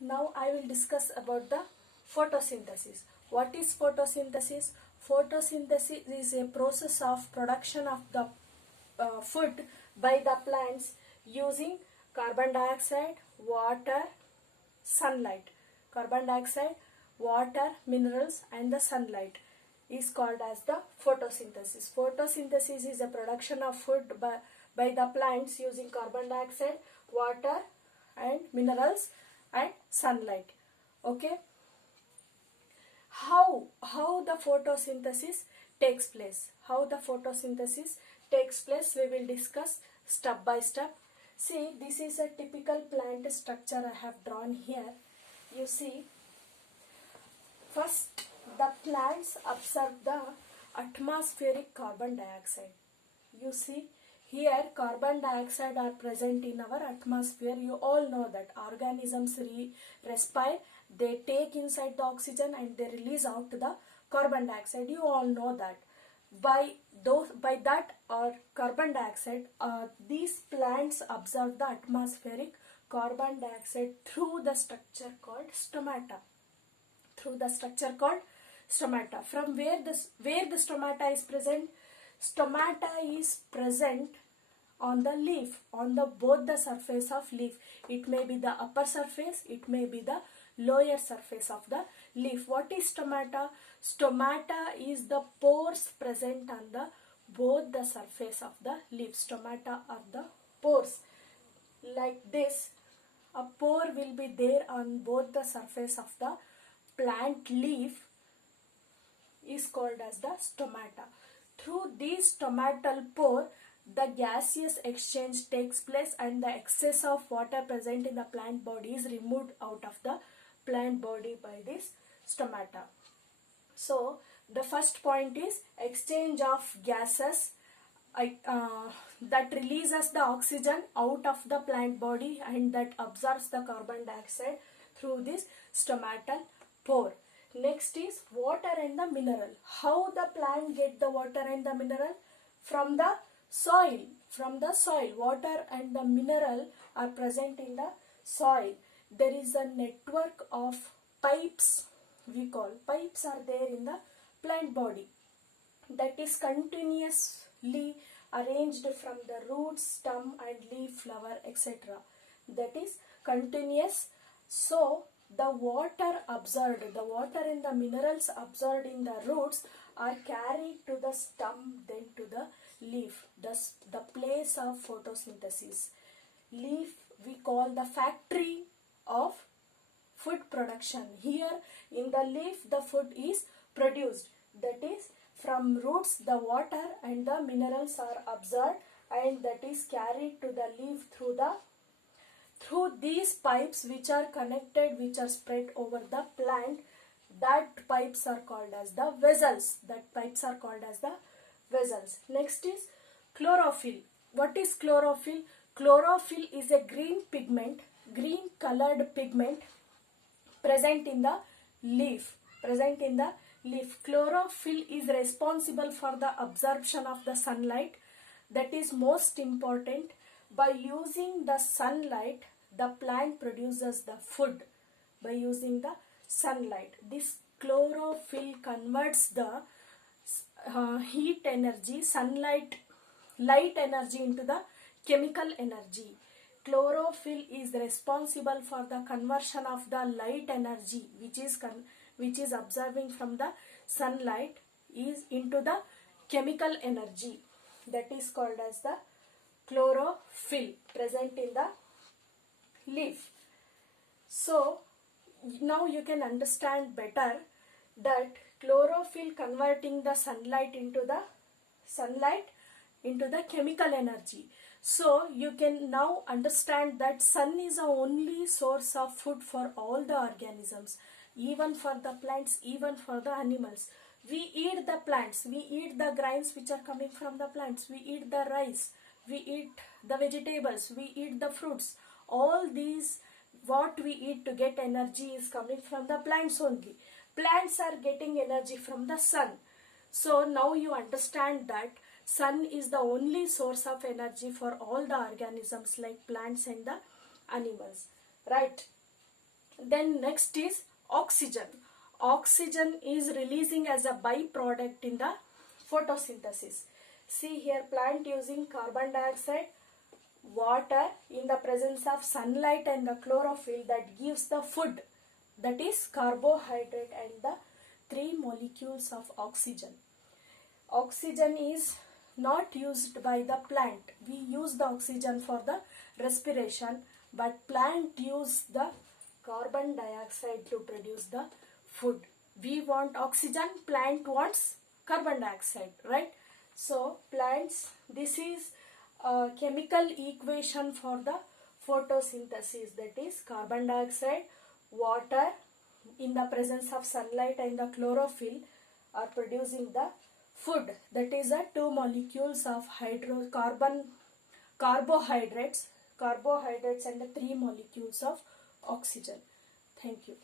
Now I will discuss about the photosynthesis. What is photosynthesis? Photosynthesis is a process of production of the food by the plants using carbon dioxide, water, sunlight. Carbon dioxide, water, minerals and the sunlight is called as the photosynthesis. Photosynthesis is a production of food by the plants using carbon dioxide, water and minerals and sunlight. Okay, how the photosynthesis takes place, we will discuss step by step. See, this is a typical plant structure I have drawn here. You see, first the plants absorb the atmospheric carbon dioxide. You see, here carbon dioxide are present in our atmosphere. You all know that organisms respire, they take inside the oxygen and they release out the carbon dioxide. You all know that. By that or carbon dioxide, these plants absorb the atmospheric carbon dioxide through the structure called stomata. From where the stomata is present? Stomata is present on the leaf, on the both the surface of leaf. It may be the upper surface, it may be the lower surface of the leaf. What is stomata? Stomata is the pores present on the both the surface of the leaf. Stomata are the pores. Like this, a pore will be there on both the surface of the plant leaf is called as the stomata. Through this stomatal pore, the gaseous exchange takes place and the excess of water present in the plant body is removed out of the plant body by this stomata. So, the first point is exchange of gases that releases the oxygen out of the plant body and that absorbs the carbon dioxide through this stomatal pore. Next is water and the mineral. How the plant get the water and the mineral? From the soil. Water and the mineral are present in the soil. There is a network of pipes, we call pipes are there in the plant body, that is continuously arranged from the root, stem and leaf, flower, etc. That is continuous. So the water and the minerals absorbed in the roots are carried to the stem, then to the leaf. Thus, the place of photosynthesis. Leaf we call the factory of food production. Here in the leaf the food is produced. That is, from roots the water and the minerals are absorbed and that is carried to the leaf through these pipes which are connected, which are spread over the plant. That pipes are called as the vessels. Next is chlorophyll. What is chlorophyll? Chlorophyll is a green colored pigment present in the leaf. Chlorophyll is responsible for the absorption of the sunlight. That is most important. By using the sunlight, the plant produces the food. By using the sunlight, this chlorophyll converts the heat energy, light energy into the chemical energy. Chlorophyll is responsible for the conversion of the light energy which is observing from the sunlight is into the chemical energy. That is called as the chlorophyll present in the leaf. So now you can understand better that chlorophyll converting the sunlight into the chemical energy. So you can now understand that sun is the only source of food for all the organisms, even for the plants, even for the animals. We eat the plants, we eat the grains which are coming from the plants, we eat the rice, we eat the vegetables, we eat the fruits. All these what we eat to get energy is coming from the plants only. Plants are getting energy from the sun. So now you understand that sun is the only source of energy for all the organisms like plants and the animals. Right. Then next is oxygen. Oxygen is releasing as a byproduct in the photosynthesis. See here, plant using carbon dioxide, water in the presence of sunlight and the chlorophyll that gives the food, that is carbohydrate and the 3 molecules of oxygen. Oxygen is not used by the plant. We use the oxygen for the respiration, but plant use the carbon dioxide to produce the food. We want oxygen, plant wants carbon dioxide, right? So plants, this is a chemical equation for the photosynthesis, that is carbon dioxide, water in the presence of sunlight and the chlorophyll are producing the food, that is the 2 molecules of carbohydrates and the 3 molecules of oxygen. Thank you.